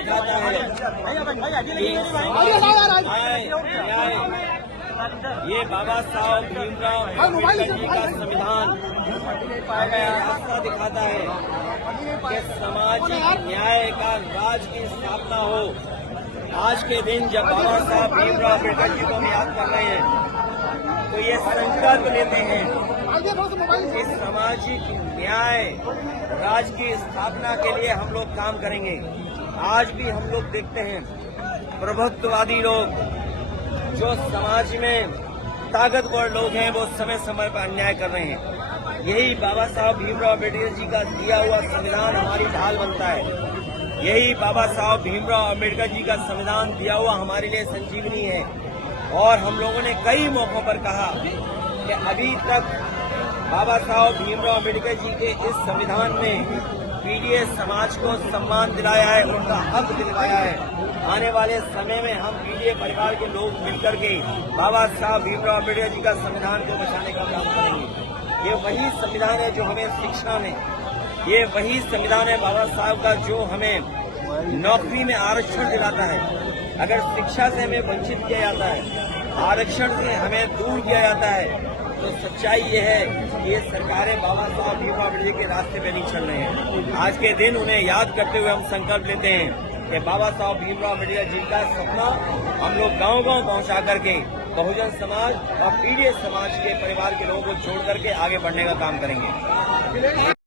दिखाता है ये बाबा साहब भीमराव अम्बेडकर जी का संविधान हमें रास्ता दिखाता है कि सामाजिक न्याय का राज की स्थापना हो। आज के दिन जब बाबा साहब भीमराव अम्बेडकर जी को हम याद कर रहे हैं तो ये संकल्प लेते हैं कि सामाजिक न्याय राज की स्थापना के लिए हम लोग काम करेंगे। आज भी हम लोग देखते हैं प्रभुत्ववादी लोग जो समाज में ताकतवर लोग हैं वो समय समय पर अन्याय कर रहे हैं। यही बाबा साहब भीमराव अम्बेडकर जी का दिया हुआ संविधान हमारी ढाल बनता है। यही बाबा साहब भीमराव अम्बेडकर जी का संविधान दिया हुआ हमारे लिए संजीवनी है। और हम लोगों ने कई मौकों पर कहा कि अभी तक बाबा साहब भीमराव अम्बेडकर जी के इस संविधान में पीड़ित समाज को सम्मान दिलाया है, उनका हक दिलवाया है। आने वाले समय में हम पीड़ित परिवार के लोग मिलकर के बाबा साहब भीमराव अम्बेडकर जी का संविधान को बचाने का काम करेंगे। ये वही संविधान है जो हमें शिक्षा में, ये वही संविधान है बाबा साहब का जो हमें नौकरी में आरक्षण दिलाता है। अगर शिक्षा से हमें वंचित किया जाता है, आरक्षण से हमें दूर किया जाता है, तो सच्चाई ये है कि ये सरकारें बाबा साहब भीमराव अम्बेडकर के रास्ते पे नहीं चल रहे हैं। आज के दिन उन्हें याद करते हुए हम संकल्प लेते हैं कि बाबा साहब भीमराव अम्बेडकर जी का सपना हम लोग गांव-गांव पहुंचा करके बहुजन समाज और पीड़ित समाज के परिवार के लोगों को जोड़ करके आगे बढ़ने का काम करेंगे।